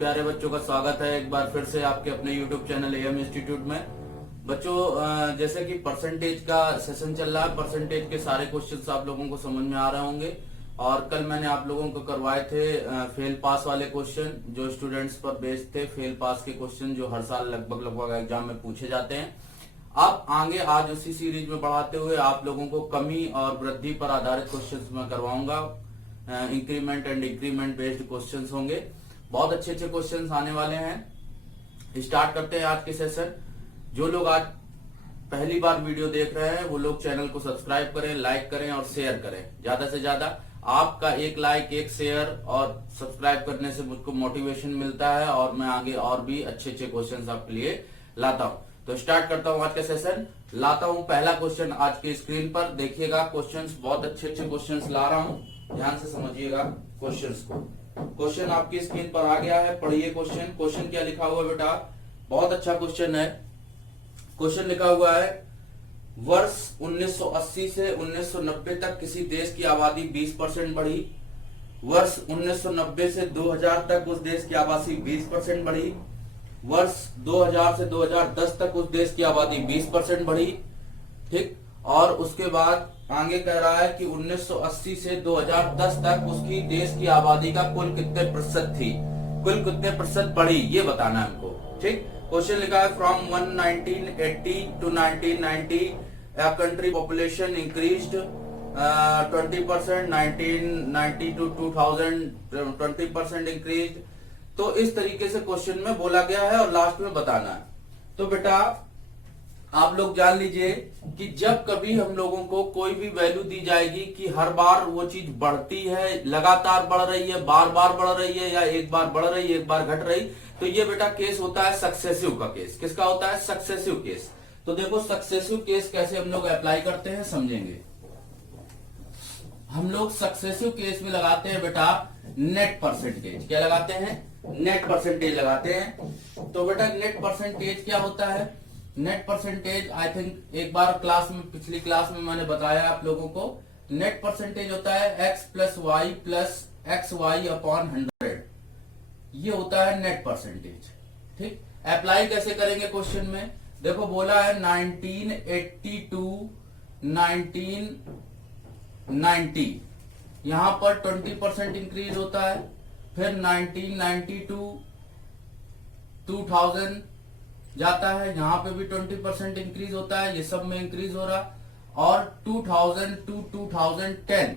प्यारे बच्चों का स्वागत है एक बार फिर से आपके अपने YouTube चैनल एएम इंस्टीट्यूट में। बच्चों जैसे कि परसेंटेज का सेशन चल रहा है, परसेंटेज के सारे क्वेश्चंस आप लोगों को समझ में आ रहे होंगे। और कल मैंने आप लोगों को करवाए थे फेल पास वाले क्वेश्चन, जो स्टूडेंट्स पर बेस्ड थे, फेल पास के क्वेश्चन जो हर साल लगभग एग्जाम में पूछे जाते हैं। अब आगे आज उसी सीरीज में बढ़ाते हुए आप लोगों को कमी और वृद्धि पर आधारित क्वेश्चंस मैं करवाऊंगा। Increment and decrement based questions होंगे, बहुत अच्छे अच्छे क्वेश्चंस आने वाले हैं। स्टार्ट करते हैं आज के सेशन। जो लोग आज पहली बार वीडियो देख रहे हैं वो लोग चैनल को सब्सक्राइब करें, लाइक करें और शेयर करें। ज्यादा से ज्यादा आपका एक लाइक, एक शेयर और सब्सक्राइब करने से मुझको मोटिवेशन मिलता है और मैं आगे और भी अच्छे अच्छे क्वेश्चंस आपके लिए लाता हूं। तो स्टार्ट करता हूं आज का सेशन। लाता हूं पहला क्वेश्चन आज के स्क्रीन पर। देखिएगा क्वेश्चंस, बहुत अच्छे अच्छे क्वेश्चंस ला रहा हूं, ध्यान से समझिएगा क्वेश्चंस को। क्वेश्चन आपकी स्क्रीन पर आ गया है, पढ़िए क्वेश्चन। क्वेश्चन क्या लिखा हुआ है बेटा, बहुत अच्छा क्वेश्चन है। क्वेश्चन लिखा हुआ है, वर्ष 1980 से 1990 तक किसी देश की आबादी 20% बढ़ी। वर्ष 1990 से 2000 तक उस देश की आबादी 20% बढ़ी। वर्ष 2000 से 2010 तक उस देश की आबादी 20% बढ़ी। ठीक, और उसके बाद आगे कह रहा है कि 1980 से 2010 तक उसकी देश की आबादी का कुल कितने प्रतिशत थी, कुल कितने प्रतिशत बढ़ी, ये बताना है हमको। ठीक, क्वेश्चन लिखा है from 1980 to 1990 a country population increased 20%, 1990 to 2000 20% increased। तो इस तरीके से क्वेश्चन में बोला गया है और लास्ट में बताना है। तो बेटा आप लोग जान लीजिए कि जब कभी हम लोगों को कोई भी वैल्यू दी जाएगी कि हर बार वो चीज बढ़ती है, लगातार बढ़ रही है, बार बार बढ़ रही है, या एक बार बढ़ रही है एक बार घट रही, तो ये बेटा केस होता है सक्सेसिव का केस। किसका होता है? Successive case. तो देखो सक्सेसिव केस कैसे हम लोग अप्लाई करते हैं समझेंगे। हम लोग सक्सेसिव केस में लगाते हैं बेटा नेट परसेंटेज। क्या लगाते हैं? नेट परसेंटेज लगाते हैं। तो बेटा नेट परसेंटेज क्या होता है? नेट परसेंटेज आई थिंक एक बार क्लास में, पिछली क्लास में मैंने बताया आप लोगों को। नेट परसेंटेज होता है x plus Y plus X Y upon 100, ये होता है नेट परसेंटेज। ठीक, अप्लाई कैसे करेंगे क्वेश्चन में? देखो बोला है 1980 टू 1990, यहां पर 20% इंक्रीज होता है। फिर 1990 टू 2000 जाता है, यहां पे भी 20% इंक्रीज होता है, ये सब में इंक्रीज हो रहा। और 2000 टू 2010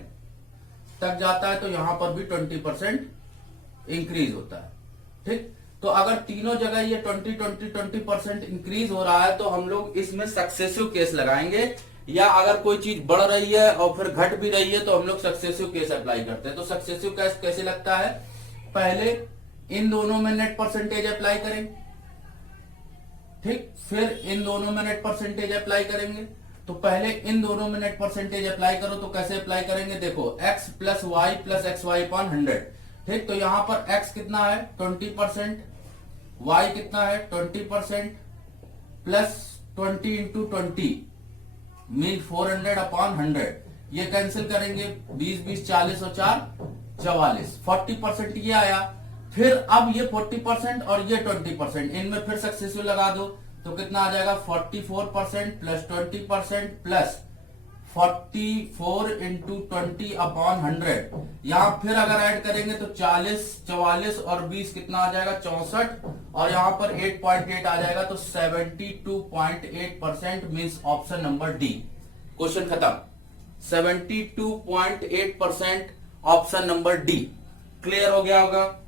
तक जाता है, तो यहां पर भी 20% इंक्रीज होता है। ठीक, तो अगर तीनों जगह ये 20% इंक्रीज हो रहा है तो हम लोग इसमें सक्सेसिव केस लगाएंगे। या अगर कोई चीज बढ़ रही है और फिर घट भी रही है तो हम लोग सक्सेसिव केस अप्लाई करते हैं। तो सक्सेसिव केस कैसे लगता है? पहले इन दोनों में नेट परसेंटेज अप्लाई करें, ठीक, फिर इन दोनों में नेट परसेंटेज अप्लाई करेंगे। तो पहले इन दोनों में नेट परसेंटेज अप्लाई करो, तो कैसे अप्लाई करेंगे? देखो x plus Y plus X Y upon 100। ठीक, तो यहां पर x कितना है? 20%, y कितना है? 20%, प्लस 20 इंटू 20 मीन 400 अपॉन 100। ये कैंसिल करेंगे, 20 20 40 और 4 44, 40% ये आया। फिर अब ये 40% और ये 20%, इनमें फिर सक्सेसिव लगा दो, तो कितना आ जाएगा? 44% प्लस 20% प्लस 44 इंटू 20 अपॉन 100। यहां फिर अगर ऐड करेंगे तो 40, 44 और 20 कितना आ जाएगा? 64, और यहां पर 8.8 आ जाएगा, तो 72.8% means option number D. Question खत्म। 72.8% ऑप्शन नंबर डी। क्लियर हो गया होगा,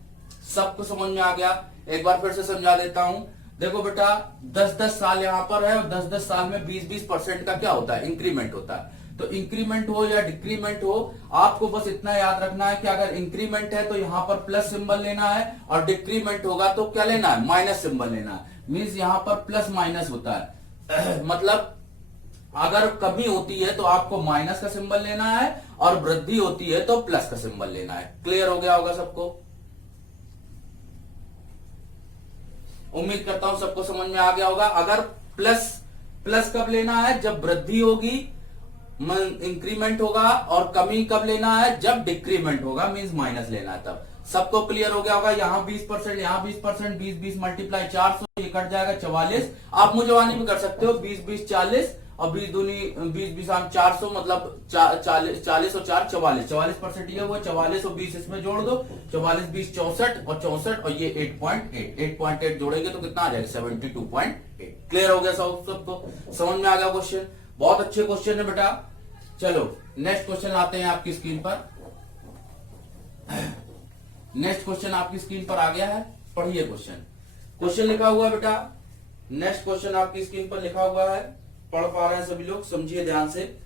सबको समझ में आ गया? एक बार फिर से समझा देता हूं। देखो बेटा 10-10 साल यहां पर है और 10-10 साल में 20-20% का क्या होता है? इंक्रीमेंट होता है। तो इंक्रीमेंट हो या डिक्रीमेंट हो, आपको बस इतना याद रखना है कि अगर इंक्रीमेंट है तो यहां पर प्लस सिंबल लेना है, और डिक्रीमेंट होगा तो क्या लेना है? माइनस सिंबल लेना है। मीन्स यहां पर प्लस माइनस होता है। मतलब अगर कमी होती है तो आपको माइनस का सिंबल लेना है, और वृद्धि होती है तो प्लस का सिंबल लेना है। क्लियर हो गया होगा सबको? उम्मीद करता हूं सबको समझ में आ गया होगा। अगर प्लस कब लेना है? जब वृद्धि होगी, इंक्रीमेंट होगा। और कमी कब लेना है? जब डिक्रीमेंट होगा, मींस माइनस लेना है तब। सबको क्लियर हो गया होगा। यहाँ 20%, यहाँ 20%, 20 मल्टीप्लाई 400, ये कट जाएगा 44। आप मुझवानी भी कर सकते हो, 20 40 और 20 दूनी 20 400, मतलब 40 और 4 44, 44% ये हुआ, 44 और 20 इसमें जोड़ दो, 44 20 64 और 64 और ये 8.8 जोड़ेंगे तो कितना आ जाएगा 72.8। क्लियर हो गया सबको, समझ में आ गया क्वेश्चन। बहुत अच्छे क्वेश्चन है बेटा। चलो नेक्स्ट क्वेश्चन आते हैं आपकी स्क्रीन पर। नेक्स्ट क्वेश्चन आपकी स्क्रीन पर आ गया है, पढ़िए क्वेश्चन लिखा हुआ है बेटा। नेक्स्ट क्वेश्चन आपकी स्क्रीन पर लिखा हुआ है, पढ़ पा रहे हैं सभी लोग, समझिए ध्यान से।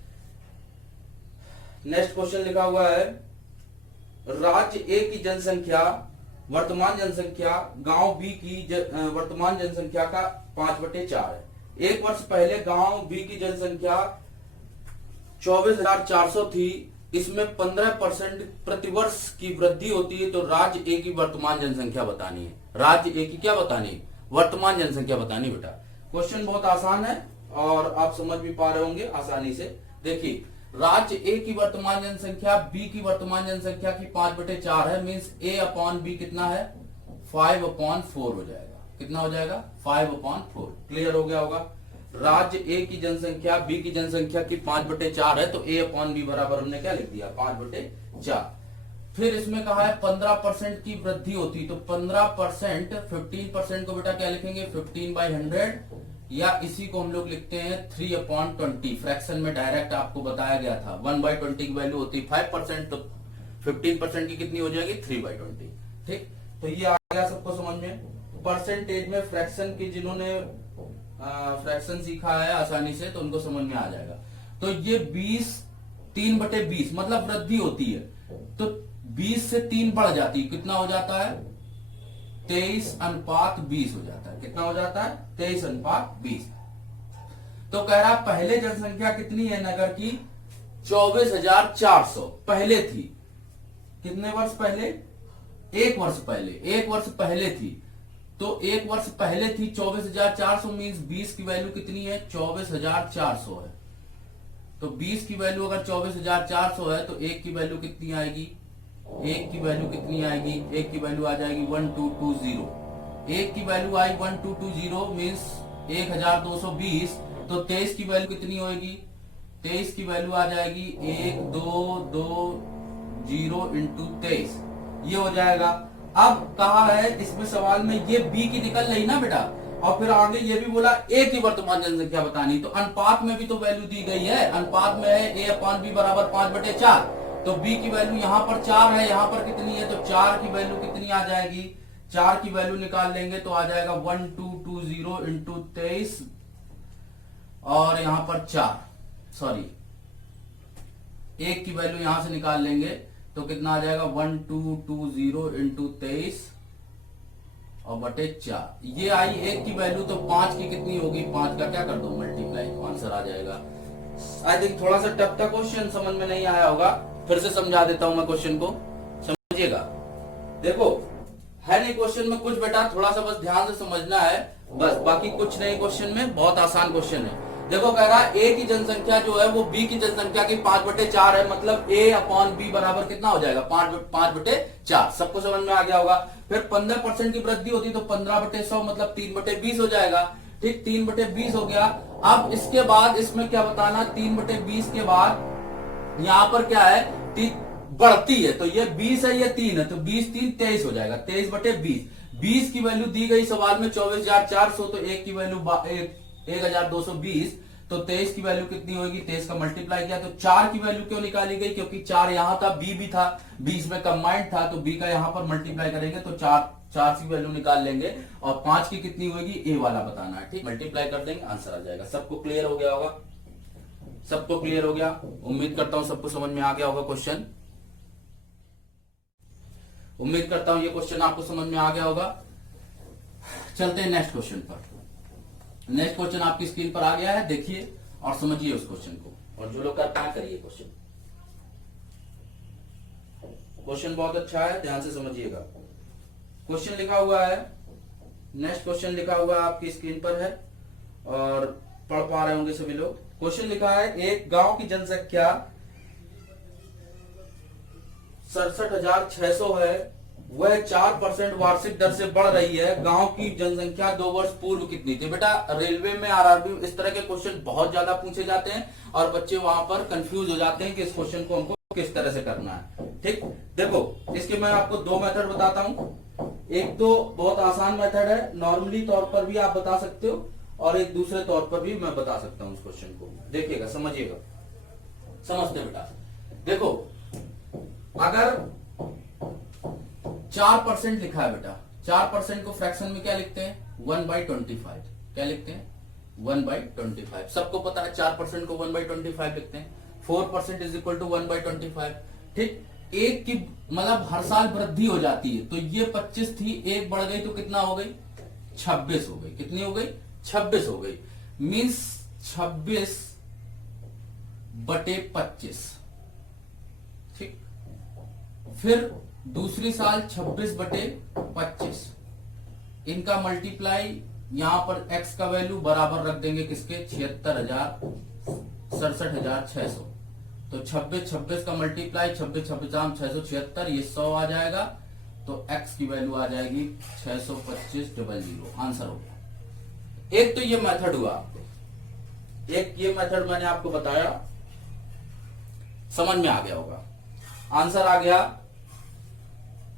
नेक्स्ट क्वेश्चन लिखा हुआ है, राज्य ए की जनसंख्या वर्तमान जनसंख्या गांव बी की वर्तमान जनसंख्या का 5/4 है। एक वर्ष पहले गांव बी की जनसंख्या 24,400 थी, इसमें 15% प्रतिवर्ष की वृद्धि होती है, तो राज्य ए की वर्तमान जनसंख्या बतानी है। राज्य ए की क्या बतानी है? वर्तमान जनसंख्या बतानी बेटा। क्वेश्चन बहुत आसान है और आप समझ भी पा रहे होंगे आसानी से। देखिए, राज्य ए की वर्तमान जनसंख्या बी की वर्तमान जनसंख्या की 5/4 है, मीन्स ए अपॉन बी कितना है 5/4 हो जाएगा। कितना हो जाएगा 5/4। क्लियर हो गया होगा। राज्य ए की जनसंख्या बी की जनसंख्या की 5/4 है, तो ए अपॉन बी बराबर हमने क्या लिख दिया 5/4। फिर इसमें कहा है 15% की वृद्धि होती, तो 15%, 15% को बेटा क्या लिखेंगे 15/100, या इसी को हम लोग लिखते हैं 3/20। फ्रैक्शन में डायरेक्ट आपको बताया गया था 1/20 की वैल्यू होती 5%, तो 15% की कितनी हो जाएगी 3/20। ठीक, तो ये आ गया सबको समझ में। परसेंटेज में फ्रैक्शन की जिन्होंने फ्रैक्शन सीखा है आसानी से, तो उनको समझ में आ जाएगा। तो ये 3/20 मतलब वृद्धि होती है, तो 20 से 3 बढ़ जाती है, कितना हो जाता है 23:20 हो जाता है। कितना हो जाता है 23:20। तो कह रहा पहले जनसंख्या कितनी है नगर की 24,400 पहले थी। कितने वर्ष पहले? एक वर्ष पहले थी। तो एक वर्ष पहले थी 24,400, मीन्स 20 की वैल्यू कितनी है 24,400 है। तो 20 की वैल्यू अगर 24,400 है, तो एक की वैल्यू कितनी आएगी? एक की वैल्यू कितनी आएगी? एक की वैल्यू आ जाएगी 1220। एक की वैल्यू आई 1220 मीन्स 1220। तो 23 की वैल्यू कितनी होगी? 23 की वैल्यू आ जाएगी 1220 इंटू 23, ये हो जाएगा। अब कहा है इसमें सवाल में ये बी की निकल रही ना बेटा, और फिर आगे ये भी बोला ए की वर्तमान जनसंख्या बतानी, तो अनुपात में भी तो वैल्यू दी गई है। अनुपात में है ए अपॉन बी बराबर 5/4, तो बी की वैल्यू यहाँ पर 4 है, यहाँ पर कितनी है, तो 4 की वैल्यू कितनी आ जाएगी? 4 की वैल्यू निकाल लेंगे तो आ जाएगा 1220 इंटू 23, और यहाँ पर 4, सॉरी एक की वैल्यू यहां से निकाल लेंगे तो कितना आ जाएगा 1220 इंटू 23 और बटे 4। ये आई एक की वैल्यू, तो 5 की कितनी होगी? 5 का क्या कर दो मल्टीप्लाई, आंसर आ जाएगा। आई थिंक थोड़ा सा टफ था क्वेश्चन, समझ में नहीं आया होगा, फिर से समझा देता हूं मैं क्वेश्चन को, समझिएगा। देखो है नहीं क्वेश्चन में कुछ बेटा, थोड़ा सा बस ध्यान से समझना है, बस बाकी कुछ नहीं क्वेश्चन में, बहुत आसान क्वेश्चन है। देखो कह रहा है ए की जनसंख्या जो है वो बी की जनसंख्या की 5/4 है, मतलब ए अपॉन बी बराबर कितना हो जाएगा 5/4। सबको समझ में आ गया होगा। फिर 15% की वृद्धि होती तो 15/100 मतलब 3/20 हो जाएगा। ठीक, 3/20 हो गया। अब इसके बाद इसमें क्या बताना, 3/20 के बाद यहाँ पर क्या है बढ़ती है, तो ये 20 है, ये 3 है, तो 20 3 23 हो जाएगा, 23/20। 20 की वैल्यू दी गई सवाल में 24,400, तो एक की वैल्यू 1220, तो 23 की वैल्यू कितनी होगी? 23 का मल्टीप्लाई किया तो 4 की वैल्यू क्यों निकाली गई? क्योंकि 4 यहां था, बी भी था, 20 में कंबाइंड था, तो बी का यहां पर मल्टीप्लाई करेंगे तो 4 की वैल्यू निकाल लेंगे, और 5 की कितनी होगी ए वाला बताना है। ठीक, मल्टीप्लाई कर देंगे, आंसर आ जाएगा। सबको क्लियर हो गया होगा? सबको क्लियर हो गया? उम्मीद करता हूं सबको समझ में आ गया होगा क्वेश्चन। उम्मीद करता हूं ये क्वेश्चन आपको समझ में आ गया होगा। चलते हैं नेक्स्ट क्वेश्चन पर। नेक्स्ट क्वेश्चन आपकी स्क्रीन पर आ गया है, देखिए और समझिए उस क्वेश्चन को, और जो लोग कर पाए करिए क्वेश्चन। क्वेश्चन बहुत अच्छा है, ध्यान से समझिएगा। क्वेश्चन लिखा हुआ है, नेक्स्ट क्वेश्चन लिखा हुआ है आपकी स्क्रीन पर है, और पढ़ पा रहे होंगे सभी लोग। क्वेश्चन लिखा है, एक गांव की जनसंख्या 67,600 है, वह 4% वार्षिक दर से बढ़ रही है। गांव की जनसंख्या 2 वर्ष पूर्व कितनी थी? बेटा रेलवे में, आरआरबी इस तरह के क्वेश्चन बहुत ज्यादा पूछे जाते हैं और बच्चे वहां पर कंफ्यूज हो जाते हैं कि इस क्वेश्चन को हमको किस तरह से करना है। ठीक, देखो इसके मैं आपको दो मेथड बताता हूं। एक तो बहुत आसान मेथड है, नॉर्मली तौर पर भी आप बता सकते हो, और एक दूसरे तौर पर भी मैं बता सकता हूं उस क्वेश्चन को। देखिएगा, समझिएगा, समझते बेटा। देखो अगर 4% लिखा है बेटा, 4% को फ्रैक्शन में क्या लिखते हैं? 1/25। क्या लिखते हैं? 1/25। सबको पता है 4% को 1/25 लिखते हैं। 4% इज इक्वल टू 1/25। ठीक, एक की मतलब हर साल वृद्धि हो जाती है, तो ये 25 थी, एक बढ़ गई तो कितना हो गई? 26 हो गई। कितनी हो गई? 26 हो गई। मीन्स 26/25। ठीक, फिर दूसरी साल 26/25। इनका मल्टीप्लाई यहां पर x का वैल्यू बराबर रख देंगे किसके? 67,600। तो 26/26 का मल्टीप्लाई 26/26 ये 100 आ जाएगा, तो x की वैल्यू आ जाएगी 625,000। आंसर हो गया। एक तो ये मेथड हुआ, एक ये मेथड मैंने आपको बताया, समझ में आ गया होगा। आंसर आ गया।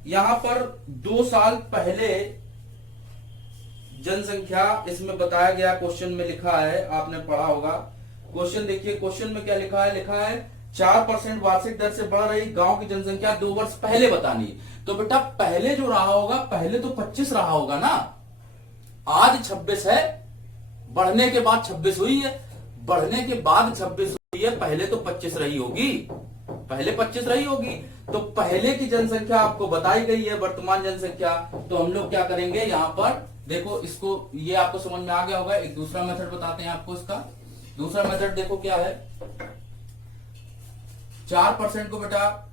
यहां पर 2 साल पहले जनसंख्या इसमें बताया गया, क्वेश्चन में लिखा है, आपने पढ़ा होगा। क्वेश्चन देखिए, क्वेश्चन में क्या लिखा है? लिखा है 4% वार्षिक दर से बढ़ रही गांव की जनसंख्या 2 वर्ष पहले बतानी है। तो बेटा पहले जो रहा होगा, पहले तो 25 रहा होगा ना, आज 26 है, बढ़ने के बाद 26 हुई है, बढ़ने के बाद 26 हुई है, पहले तो 25 रही होगी, पहले 25 रही होगी। तो पहले की जनसंख्या आपको बताई गई है, वर्तमान जनसंख्या। तो हम लोग क्या करेंगे यहां पर, देखो इसको, ये आपको समझ में आ गया होगा। एक दूसरा मेथड बताते हैं आपको इसका। दूसरा मेथड देखो क्या है। 4% को बेटा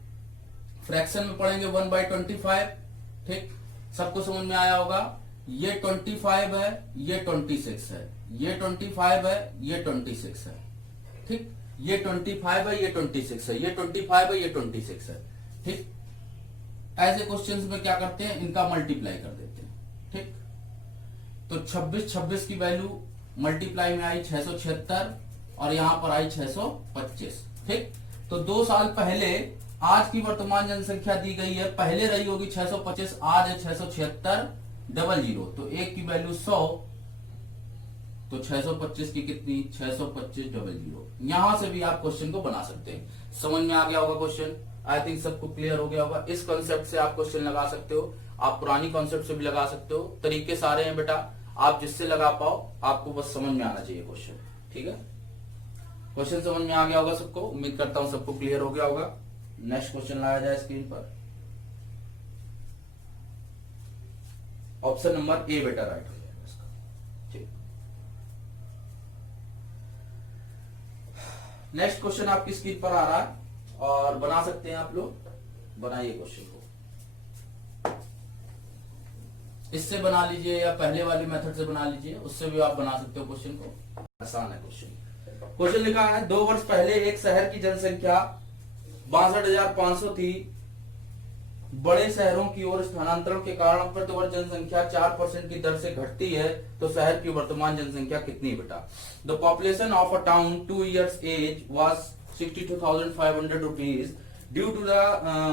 फ्रैक्शन में पढ़ेंगे 1/25। ठीक, सबको समझ में आया होगा। ये 25 है, ये 26 है, ये 25 है, ये 26 है। ठीक, ये 25 है, ये 26 है, ये 25 है, ये 26 है। ठीक, ऐसे क्वेश्चंस में क्या करते हैं? इनका मल्टीप्लाई कर देते हैं। ठीक, तो 26 की वैल्यू मल्टीप्लाई में आई 676 और यहां पर आई 625। ठीक, तो 2 साल पहले आज की वर्तमान जनसंख्या दी गई है, पहले रही होगी 625, आज है 676,000। तो एक की वैल्यू 100, तो 625 की कितनी? 625,000। यहां से भी आप क्वेश्चन को बना सकते हैं। समझ में आ गया होगा क्वेश्चन? आई थिंक सबको क्लियर हो गया होगा। इस कॉन्सेप्ट से आप क्वेश्चन लगा सकते हो, आप पुरानी कॉन्सेप्ट से भी लगा सकते हो। तरीके सारे हैं बेटा, आप जिससे लगा पाओ, आपको बस समझ में आना चाहिए क्वेश्चन। ठीक है, क्वेश्चन समझ में आ गया होगा सबको, उम्मीद करता हूं सबको क्लियर हो गया होगा। नेक्स्ट क्वेश्चन लाया जाए स्क्रीन पर। ऑप्शन नंबर ए बेटा राइट हो जाएगा इसका। ठीक, नेक्स्ट क्वेश्चन आपकी स्क्रीन पर आ रहा है और बना सकते हैं आप लोग, बनाइए क्वेश्चन को। इससे बना लीजिए या पहले वाली मेथड से बना लीजिए, उससे भी आप बना सकते हो क्वेश्चन को। आसान है क्वेश्चन। क्वेश्चन लिखा है 2 वर्ष पहले एक शहर की जनसंख्या 62,500 थी। बड़े शहरों की ओर स्थानांतरण के कारण प्रतिवर्ष जनसंख्या 4% की दर से घटती है, तो शहर की वर्तमान जनसंख्या कितनी बेटा? The population of a town 2 years ago was 62,500 rupees. Due to the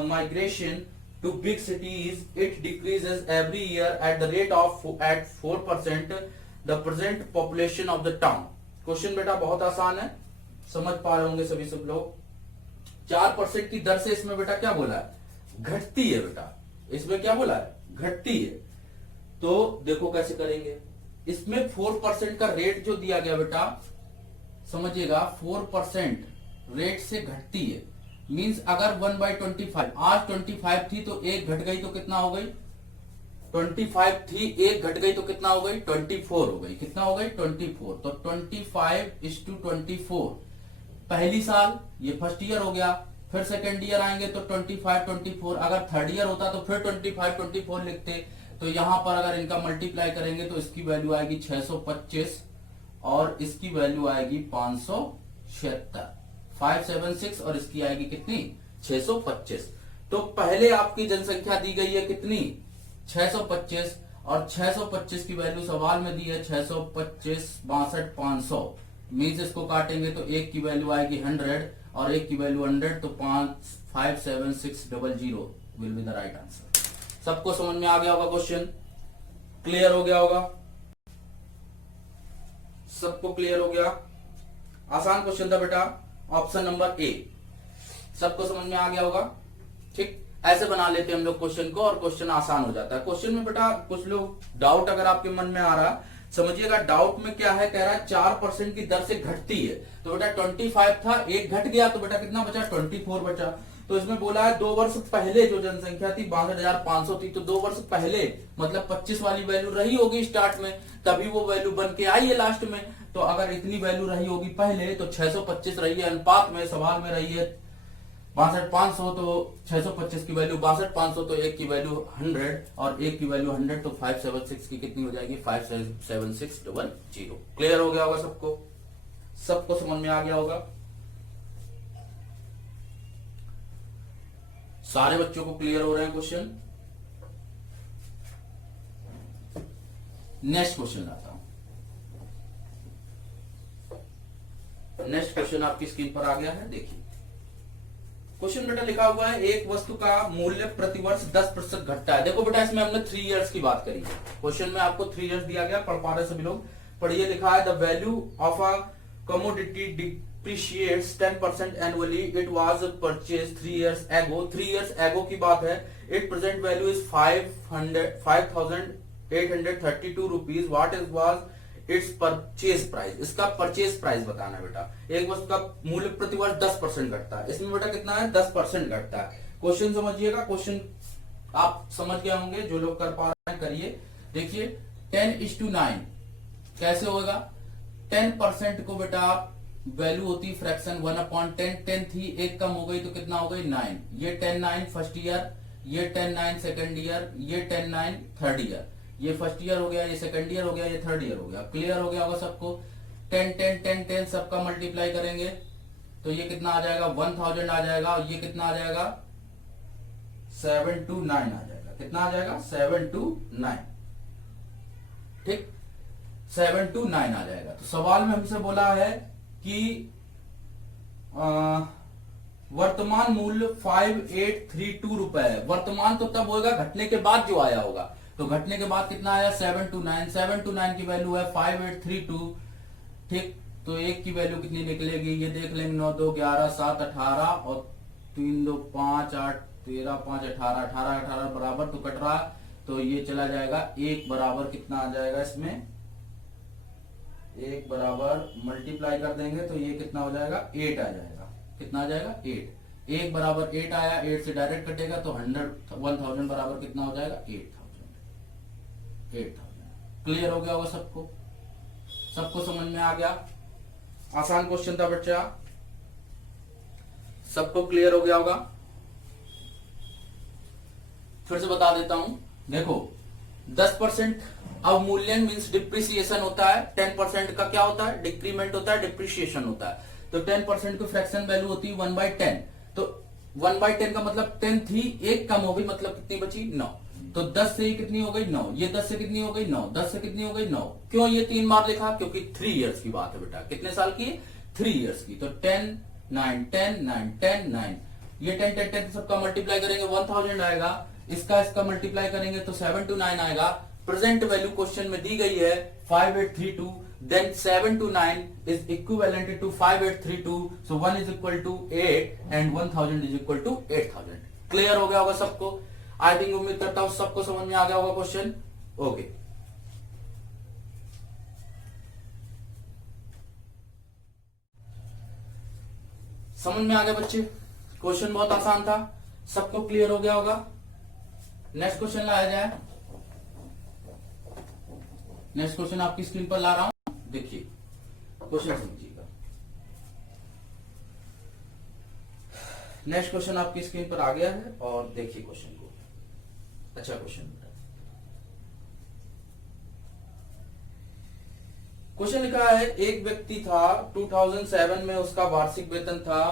migration to big cities, it decreases every year at the rate of at 4%. The present population of the town. Question बेटा बहुत आसान है, समझ पा रहे होंगे सभी सब लोग। 4% की दर से इसमें बेटा क्या बोला है? घटती है बेटा। इसमें क्या बोला है? घटती है। तो देखो कैसे करेंगे। इसमें 4% का रेट जो दिया गया बेटा, समझिएगा 4% रेट से घटती है। मींस अगर 1/25, आज 25 थी तो एक घट गई तो कितना हो गई? 25 थी, एक घट गई तो कितना हो गई? 24 हो गई। कितना हो गई? 24। तो 25:24। पहली साल ये फर्स्ट ईयर हो गया, फिर सेकेंड ईयर आएंगे तो 25-24। अगर थर्ड ईयर होता तो फिर 25-24 लिखते। तो यहां पर अगर इनका मल्टीप्लाई करेंगे तो इसकी वैल्यू आएगी 625 और इसकी वैल्यू आएगी 576, 576 और इसकी आएगी कितनी? 625। तो पहले आपकी जनसंख्या दी गई है कितनी, 625, और 625 की वैल्यू सवाल में दी है 625 62,500, मीन्स इसको काटेंगे तो एक की वैल्यू आएगी 100 और एक की वैल्यू 100, तो 557,600 will be the right answer. सबको समझ में आ गया होगा, क्वेश्चन क्लियर हो गया होगा, सबको क्लियर हो गया। आसान क्वेश्चन था बेटा, ऑप्शन नंबर ए, सबको समझ में आ गया होगा। ठीक, ऐसे बना लेते हैं हम लोग क्वेश्चन को और क्वेश्चन आसान हो जाता है। क्वेश्चन में बेटा कुछ लोग डाउट अगर आपके मन में आ रहा, समझिएगा डाउट में क्या है, कह रहा है 4% की दर से घटती है, तो बेटा 25 था, एक घट गया तो बेटा कितना बचा, 24 बचा। तो इसमें बोला है 2 वर्ष पहले जो जनसंख्या थी 62,500 थी, तो 2 वर्ष पहले मतलब 25 वाली वैल्यू रही होगी स्टार्ट में, तभी वो वैल्यू बन के आई है लास्ट में। तो अगर इतनी वैल्यू रही होगी पहले तो 625 रही है, अनुपात में सवाल में रही है 62,500, तो 625 की वैल्यू 62,500, तो एक की वैल्यू 100 और एक की वैल्यू 100, तो 576 की कितनी हो जाएगी, 57600। क्लियर हो गया होगा सबको, सबको समझ में आ गया होगा, सारे बच्चों को क्लियर हो रहे हैं क्वेश्चन। नेक्स्ट क्वेश्चन लाता हूं, नेक्स्ट क्वेश्चन आपकी स्क्रीन पर आ गया है, देखिए क्वेश्चन बेटा लिखा हुआ है, एक वस्तु का मूल्य प्रतिवर्ष 10% घटता है। देखो बेटा इसमें हमने 3 इयर्स की बात करी है, क्वेश्चन में आपको 3 इयर्स दिया गया, पढ़ पा रहे सभी लोग, पढ़िए। लिखा है the value of a commodity depreciates 10% annually, it was purchase 3 years ago, 3 years ago की बात है, it present value is 5,832 rupees, what is was its purchase price. इसका परचेज प्राइस बताना है बेटा। एक वस्तु का मूल्य प्रतिवर्ष 10% घटता है, इसमें बेटा कितना है, 10% घटता है। क्वेश्चन समझिएगा, क्वेश्चन आप समझ गए होंगे, जो लोग कर पा रहे हैं करिए। देखिए 10:9 कैसे होगा, 10% को बेटा वैल्यू होती फ्रैक्शन 1/10, 10 थी, एक कम हो गई तो कितना हो गई 9, ये 10/9 फर्स्ट ईयर, ये 10/9 सेकेंड ईयर, ये 10/9 थर्ड ईयर, ये फर्स्ट ईयर हो गया, ये सेकंड ईयर हो गया, ये थर्ड ईयर हो गया। क्लियर हो गया होगा सबको। 10 10 10 10 सबका मल्टीप्लाई करेंगे तो ये कितना आ जाएगा, 1000 आ जाएगा, और ये कितना आ जाएगा, 729 आ जाएगा। कितना आ जाएगा, 729, ठीक, 729 आ जाएगा। तो सवाल में हमसे बोला है कि वर्तमान मूल्य 5832 रुपए है। वर्तमान तो तब होगा घटने के बाद जो आया होगा, तो घटने के बाद कितना आया, 729, 729 की वैल्यू है 5832, ठीक। तो एक की वैल्यू कितनी निकलेगी, ये देख लेंगे, 9 2 11 7 18 और 3 2 5 8 13 5 18 18 18 बराबर तो कट रहा, तो ये चला जाएगा, एक बराबर कितना आ जाएगा, इसमें एक बराबर मल्टीप्लाई कर देंगे तो ये कितना हो जाएगा, 8 आ जाएगा। कितना आ जाएगा, 8, एक बराबर 8 आया, 8 से डायरेक्ट कटेगा तो 1000 बराबर कितना हो जाएगा, 8000। क्लियर हो गया होगा सबको, सबको समझ में आ गया। आसान क्वेश्चन था बच्चा, सबको क्लियर हो गया होगा। फिर से बता देता हूं, देखो 10% अवमूल्यन मींस डिप्रिसिएशन होता है, 10% का क्या होता है, डिक्रीमेंट होता है, डिप्रिसिएशन होता है। तो 10% की फ्रैक्शन वैल्यू होती है 1/10, तो 1/10 का मतलब 10 थी, एक कम हो गई, मतलब कितनी बची, 9। तो 10 से कितनी हो गई, 9, ये 10 से कितनी हो गई, 9, 10 से कितनी हो गई, 9। क्यों ये 3 बार लिखा, क्योंकि 3 इयर्स की बात है बेटा। कितने साल की, 3 इयर्स की। तो 10 9 10 9 10 9, ये 10 10 10 सबका मल्टीप्लाई करेंगे 1000 आएगा, इसका मल्टीप्लाई करेंगे तो 729 आएगा। प्रेजेंट वैल्यू क्वेश्चन में दी गई है 5832, then 729 is equivalent to 5832, so 1 is equal to 8 and 1000 is equal to 8000। Clear हो गया होगा सबको, आई थिंक, उम्मीद करता हूं सबको समझ में आ गया होगा क्वेश्चन। ओके, समझ में आ गया बच्चे, क्वेश्चन बहुत आसान था, सबको क्लियर हो गया होगा। नेक्स्ट क्वेश्चन लाया जाए। नेक्स्ट क्वेश्चन आपकी स्क्रीन पर ला रहा हूं, देखिए क्वेश्चन समझिएगा। नेक्स्ट क्वेश्चन आपकी स्क्रीन पर आ गया है और देखिए क्वेश्चन को, अच्छा क्वेश्चन। क्वेश्चन लिखा है, एक व्यक्ति था 2007 में, उसका वार्षिक वेतन था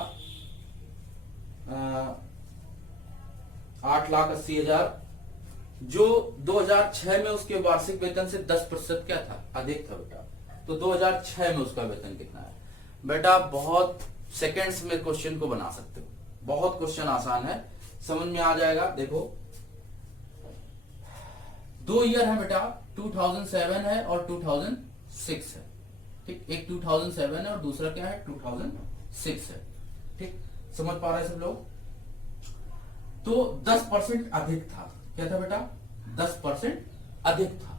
8,80,000 जो 2006 में उसके वार्षिक वेतन से 10% क्या था, अधिक था बेटा। तो 2006 में उसका वेतन कितना है बेटा। बहुत सेकेंड्स में क्वेश्चन को बना सकते हो, बहुत क्वेश्चन आसान है, समझ में आ जाएगा। देखो 2 ईयर है बेटा, 2007 है और 2006 है, ठीक। एक 2007 है और दूसरा क्या है 2006 है, ठीक। समझ पा रहे हैं सब लोग। तो 10% अधिक था, क्या था बेटा, 10% अधिक था।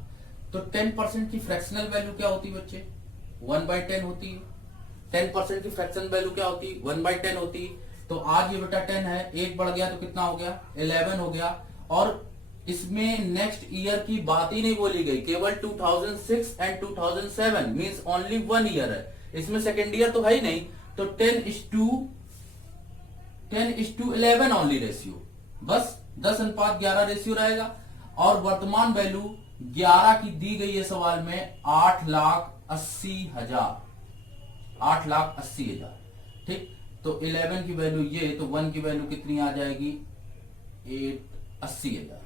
तो 10% की फ्रैक्शनल वैल्यू क्या होती है बच्चे, 1/10 होती है। 10% की फ्रैक्शनल वैल्यू क्या होती है, 1/10 होती है। तो आज ये बेटा 10 है, एक बढ़ गया तो कितना हो गया, 11 हो गया। और इसमें नेक्स्ट ईयर की बात ही नहीं बोली गई, केवल 2006 एंड 2007 मींस ओनली 1 ईयर है, इसमें सेकेंड ईयर तो है ही नहीं। तो 10:11 ओनली रेशियो, बस 10:11 रेशियो रहेगा। और वर्तमान वैल्यू 11 की दी गई है सवाल में 8,80,000, 8,80,000, ठीक। तो 11 की वैल्यू ये, तो 1 की वैल्यू कितनी आ जाएगी, 80,000।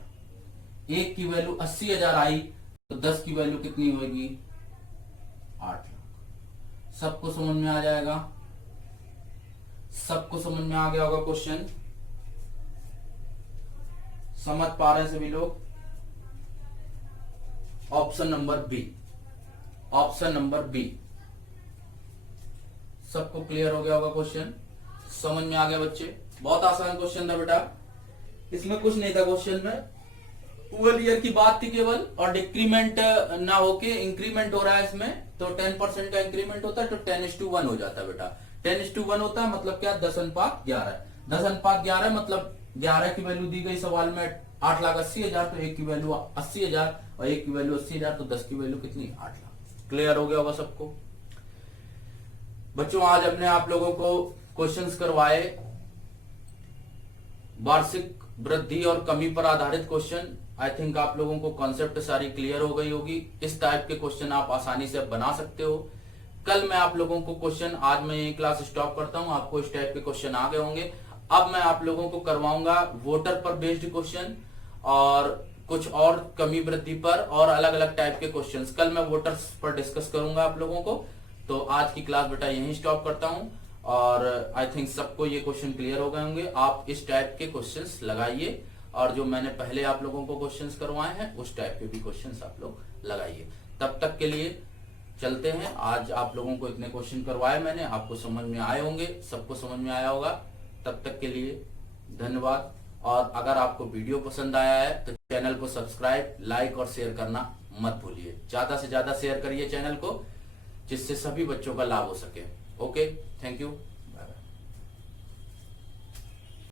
1 की वैल्यू 80,000 आई तो 10 की वैल्यू कितनी होगी, 8 लाख। सबको समझ में आ जाएगा, सबको समझ में आ गया होगा क्वेश्चन, समझ पा रहे हैं सभी लोग। Option number B, option number B, सबको क्लियर हो गया होगा क्वेश्चन, समझ में आ गया बच्चे। बहुत आसान क्वेश्चन था बेटा, इसमें कुछ नहीं था क्वेश्चन में, 1 ईयर की बात थी केवल, और डिक्रीमेंट ना होके इंक्रीमेंट हो रहा है इसमें। तो 10% का इंक्रीमेंट होता है तो 10:1 हो जाता है बेटा। 10:1 होता है मतलब क्या, 10:11। 10:11 मतलब 11 की वैल्यू दी गई सवाल में 8,80,000, तो 1 की वैल्यू 80,000 और 1 की वैल्यू 80,000, तो 10 की वैल्यू कितनी, 8 लाख। क्लियर हो गया होगा सबको बच्चों। आज हमने आप लोगों को क्वेश्चंस करवाए वार्षिक वृद्धि और कमी पर आधारित क्वेश्चन। आई थिंक आप लोगों को कॉन्सेप्ट सारी क्लियर हो गई होगी। इस टाइप के क्वेश्चन आप आसानी से बना सकते हो। कल मैं आप लोगों को क्वेश्चन, आज मैं ये क्लास स्टॉप करता हूं, आपको इस टाइप के क्वेश्चन आ गए होंगे। अब मैं आप लोगों को करवाऊंगा वोटर पर बेस्ड क्वेश्चन और कुछ और कमी वृद्धि पर और अलग अलग टाइप के क्वेश्चंस। कल मैं वोटर्स पर डिस्कस करूंगा आप लोगों को। तो आज की क्लास बेटा यहीं स्टॉप करता हूं और आई थिंक सबको ये क्वेश्चन क्लियर हो गए होंगे। आप इस टाइप के क्वेश्चंस लगाइए और जो मैंने पहले आप लोगों को क्वेश्चंस करवाए हैं उस टाइप के भी क्वेश्चंस आप लोग लगाइए। तब तक के लिए चलते हैं। आज आप लोगों को इतने क्वेश्चन करवाए मैंने, आपको समझ में आए होंगे, सबको समझ में आया होगा। तब तक के लिए धन्यवाद। और अगर आपको वीडियो पसंद आया है तो चैनल को सब्सक्राइब, लाइक और शेयर करना मत भूलिए। ज्यादा से ज्यादा शेयर करिए चैनल को, जिससे सभी बच्चों का लाभ हो सके। Okay, thank you.